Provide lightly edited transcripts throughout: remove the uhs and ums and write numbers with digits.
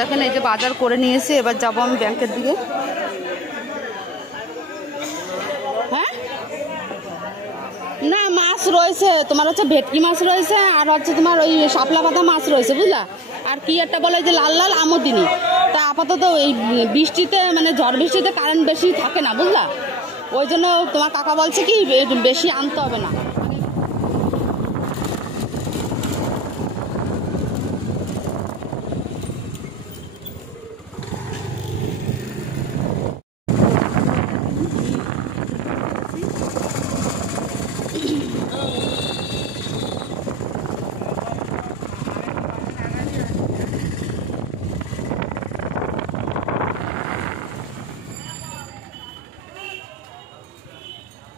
দেখেন এই যে বাজার করে নিয়ে এসে এবার যাবো আমি ব্যাংকের দিকে। হ্যাঁ না মাছ রয়েছে তোমার হচ্ছে ভেটকি মাছ রয়েছে আর হচ্ছে তোমার ওই শাপলা পাতা মাছ রয়েছে বুঝলা। আর কি একটা বলে যে লাল লাল আমদিনী। তা আপাতত এই বৃষ্টিতে মানে ঝড় বৃষ্টিতে কারেন্ট বেশি থাকে না বুঝলা। ওই জন্য তোমার কাকা বলছে কি বেশি আনতে হবে না।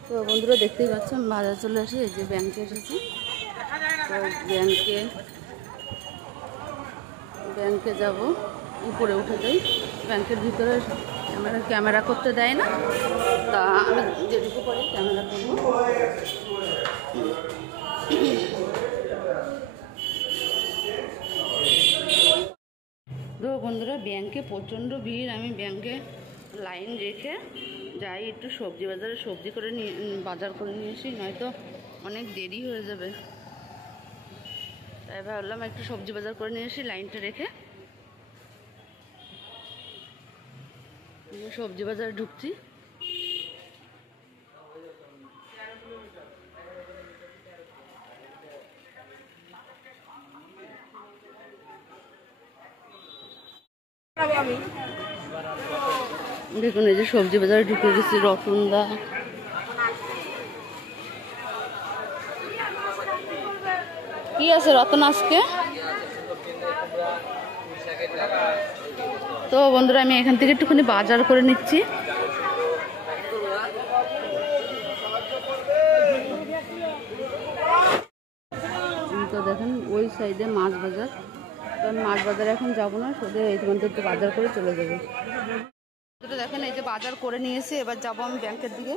তো বন্ধুরা দেখতেই পাচ্ছেন বাজার চলে আসি এই যে ব্যাংকে এসেছি। তো ব্যাংকে যাব উপরে উঠে যাই। ব্যাংকের ভিতরে ক্যামেরা করতে দেয় না, তা আমি যেটুকু পারি ক্যামেরা করবো। তো বন্ধুরা ব্যাংকে প্রচণ্ড ভিড়। আমি ব্যাংকে লাইন রেখে যাই একটু সবজি বাজারে সবজি করে বাজার করে নিয়ে আসি, নয়তো অনেক দেরি হয়ে যাবে। তাই ভাবলাম একটু সবজি বাজার করে নিয়ে আসি লাইনটা রেখে। সবজি বাজারে ঢুকছি। দেখুন এই যে সবজি বাজারে ঢুকে গেছি। রতনদা কি আছে রতন আজকে? তো বন্ধুরা আমি এখান থেকে একটুখানি বাজার করে নিচ্ছি। তো দেখেন ওই সাইডে মাছ বাজার। তো আমি মাছ বাজারে এখন যাবো না, শুধু এইখান থেকে একটু বাজার করে চলে যাবো। তো দেখেন এই যে বাজার করে নিয়েছি, এবার যাবো আমি ব্যাংকের দিকে।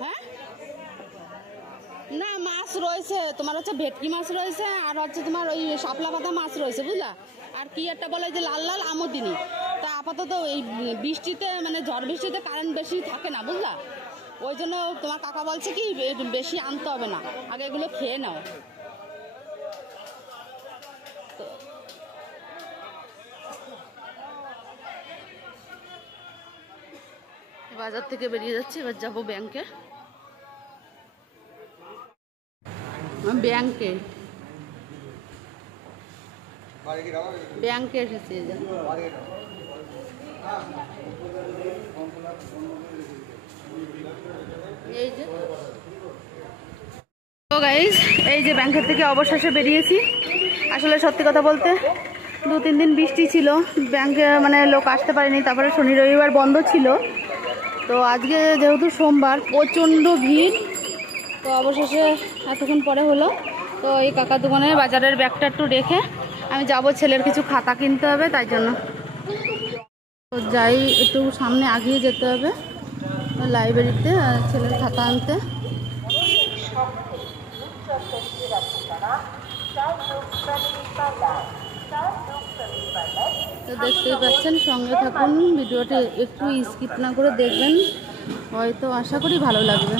হ্যাঁ না মাছ রয়েছে তোমার হচ্ছে ভেটকি মাছ রয়েছে আর হচ্ছে তোমার ওই শাপলা পাতা মাছ রয়েছে বুঝলা। আর কি একটা বলে যে লাল লাল আমদিনী। তা আপাতত এই বৃষ্টিতে মানে ঝড় বৃষ্টিতে কারেন্ট বেশি থাকে না বুঝলা। ওই জন্য তোমার কাকা বলছে কি বেশি আনতে হবে না, আগে এগুলো খেয়ে নাও। বাজার থেকে বেরিয়ে যাচ্ছি, এবার যাবো ব্যাংকে। ব্যাংকে এসেছি। এই যে তো গাইস এই যে ব্যাংকের থেকে অবশেষে বেরিয়েছি। আসলে সত্যি কথা বলতে 2-3 দিন বৃষ্টি ছিল, ব্যাংকে মানে লোক আসতে পারেনি। তারপরে শনি রবিবার বন্ধ ছিল। তো আজকে যেহেতু সোমবার প্রচণ্ড ভিড়। তো অবশেষে এতক্ষণ পরে হলো। তো এই কাকা দোকানে বাজারের ব্যাগটা একটু রেখে আমি যাব, ছেলের কিছু খাতা কিনতে হবে তাই জন্য। তো যাই একটু সামনে আগিয়ে যেতে হবে লাইব্রেরিতে ছেলের খাতা আনতে। তো দেখতেই পাচ্ছেন, সঙ্গে থাকুন, ভিডিওটি একটু স্কিপ না করে দেখবেন, হয়তো আশা করি ভালো লাগবে।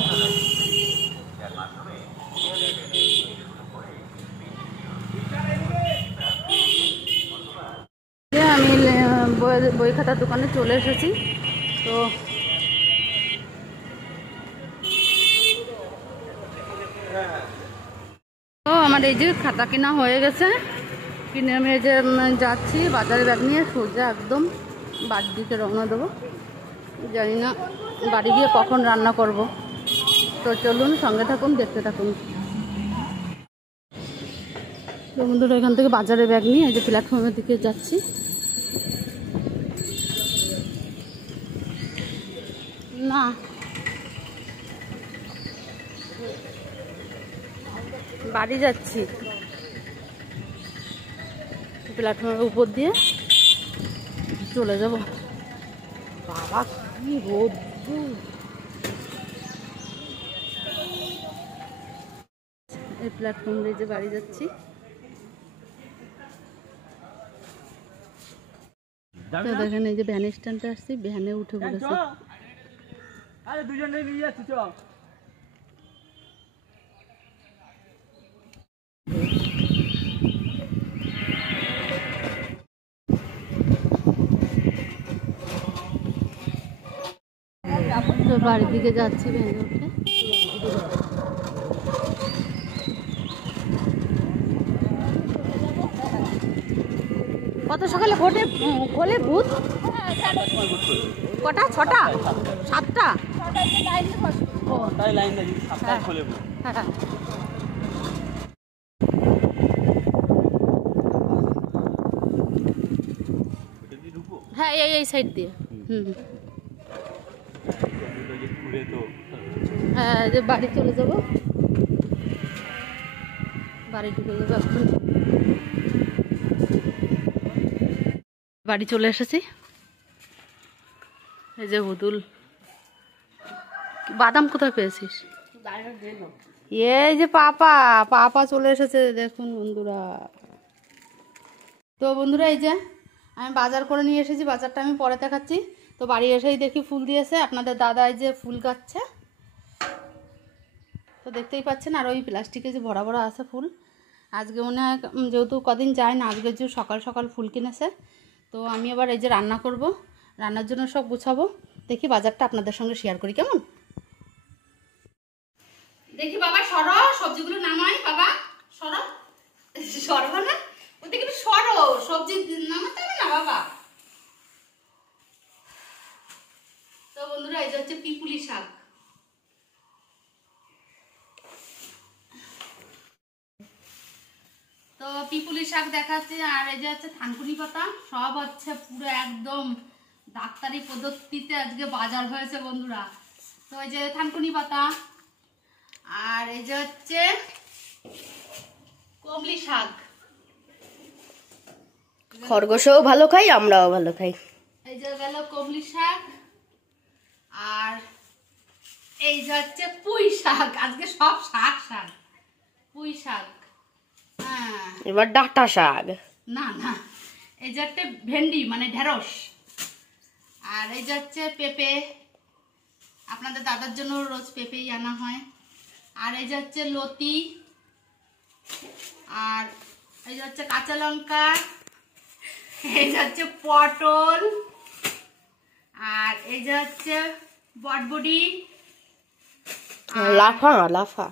আমি বই খাতার দোকানে চলে এসেছি। তো আমার এই যে খাতা কেনা হয়ে গেছে, কিনে আমি এই যে যাচ্ছি বাজারে ব্যাগ নিয়ে সোজা একদম বাড়ির দিকে রওনা দেবো। জানি না বাড়ি গিয়ে কখন রান্না করব। তো চলুন সঙ্গে থাকুন, দেখতে থাকুন। তো বন্ধুরা এখান থেকে বাজারে ব্যাগ নিয়ে এই যে প্ল্যাটফর্মের দিকে যাচ্ছি। না বাড়ি যাচ্ছি, প্ল্যাটফর্মের উপর দিয়ে চলে যাব। বাবা কি রোদ্দুর! এই প্ল্যাটফর্ম দিয়ে যে বাড়ি যাচ্ছি। তো দেখেন এই যে ভ্যান স্ট্যান্ডে আসছি, ভ্যানে উঠে পড়েছে। আরে দুজনে নিয়ে যাচ্ছি চ। তো বাড়ির দিকে যাচ্ছি ভ্যানে উঠে। কত সকালে খোলে ভূত? কটা? 6টা 7টা? হ্যাঁ এই সাইড দিয়ে। হ্যাঁ যে বাড়ি চলে যাবো, বাড়ি ঢুকে যাবো এখন। বাড়ি চলে এসেছি। এই যে হুদুল। বাদাম কোথায় পেয়েছিস? এই যে পাপা চলে এসেছে দেখুন বন্ধুরা। তো বন্ধুরা এই যে আমি বাজার করে নিয়ে এসেছি, বাজারটা আমি পরে দেখাচ্ছি। তো বাড়ি এসেই দেখি ফুল দিয়েছে আপনাদের দাদা, এই যে ফুল গাচ্ছে। তো দেখতেই পাচ্ছেন, আর ওই প্লাস্টিকে যে ভরা ভরা আছে ফুল। আজকে মনে হয় যেহেতু কদিন যায় না, আজকে যে সকাল সকাল ফুল কিনেছে। তো আমি আবার এই যে রান্না করব, রান্নার জন্য সব গুছাবো। দেখি বাজারটা আপনাদের সঙ্গে শেয়ার করি, কেমন? দেখি বাবা সরো, সবজিগুলো নামাই। বাবা সরো, সরবো না ওতে, কিন্তু সরো, সবজি নামাতে হবে না বাবা। তো বন্ধুরা এই যে হচ্ছে পিপুলি শাক। তো পিপুলি শাক দেখাচ্ছি, আর এই যে হচ্ছে থানকুনি পাতা। সব হচ্ছে পুরো একদম ডাক্তারি পদ্ধতিতে আজকে বাজার হয়েছে বন্ধুরা। তো এই যে থানকুনি পাতা, আর এই যে হচ্ছে কমলি শাক। খরগোশও ভালো খাই, আমরাও ভালো খাই। এই যে গেল কমলি শাক, আর এই যে হচ্ছে পুঁই শাক। আজকে সব শাক শাক, পুঁই শাক। হ্যাঁ এবার ডাঁটা শাক। না না, এই যে একটা ভেন্ডি মানে ঢেঁড়স। আর এই যে হচ্ছে পেঁপে, আপনাদের দাদার জন্য রোজ পেঁপেই আনা হয়। আর এই যে হচ্ছে লতি, আর এই যে হচ্ছে কাঁচা লঙ্কা, এই যে হচ্ছে পটল, আর এই যে হচ্ছে বটবডি, লাফা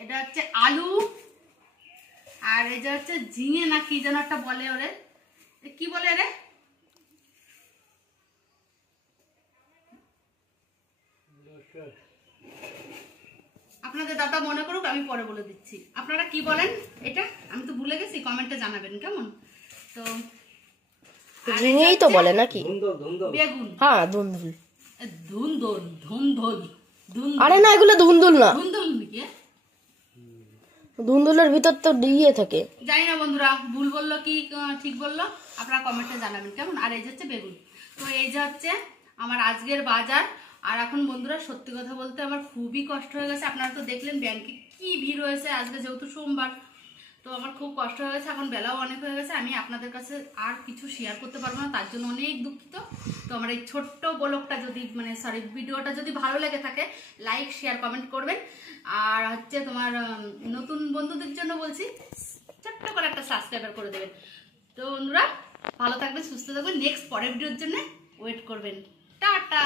এটা হচ্ছে আলু, আর এই যে হচ্ছে ঝিঙে না কি যেন একটা বলে, ওরে কি বলে রে? আপনাদের দাদা মনে করুক, আমি পরে বলে দিচ্ছি। আপনারা কি বলেন এটা? আমি তো ভুলে গেছি, কমেন্টে জানাবেন কেমন। তো ঝিঙেই তো বলে নাকি? বেগুন। হ্যাঁ ধুন্দুল। ধুন্দুল ধুন্দুল ধুন্দুল। আরে না, এগুলো ধুন্দুল না। ধুন্দুল নাকি? ধুন্দুলের ভিতর তো ডিয়ে থাকে। জানি না বন্ধুরা, ভুল বললো কি ঠিক বললো, আপনারা কমেন্টে জানাবেন কেমন। আর এই যে হচ্ছে বেগুন। তো এই যে হচ্ছে আমার আজকের বাজার। আর এখন বন্ধুরা সত্যি কথা বলতে আমার খুবই কষ্ট হয়ে গেছে। আপনারা তো দেখলেন ব্যাংকে কি ভিড় হয়েছে আজকে, যেহেতু সোমবার। তো আমার খুব কষ্ট হয়ে গেছে, এখন বেলাও অনেক হয়ে গেছে। আমি আপনাদের কাছে আর কিছু শেয়ার করতে পারবো না, তার জন্য অনেক দুঃখিত। তো আমার এই ছোট্ট ব্লগটা যদি ভিডিওটা যদি ভালো লেগে থাকে, লাইক শেয়ার কমেন্ট করবেন। আর হচ্ছে তোমার নতুন বন্ধুদের জন্য বলছি, ছোট্ট করে একটা সাবস্ক্রাইবার করে দেবেন। তো বন্ধুরা ভালো থাকবেন, সুস্থ থাকবেন, নেক্সট পরের ভিডিওর জন্য ওয়েট করবেন। টাটা।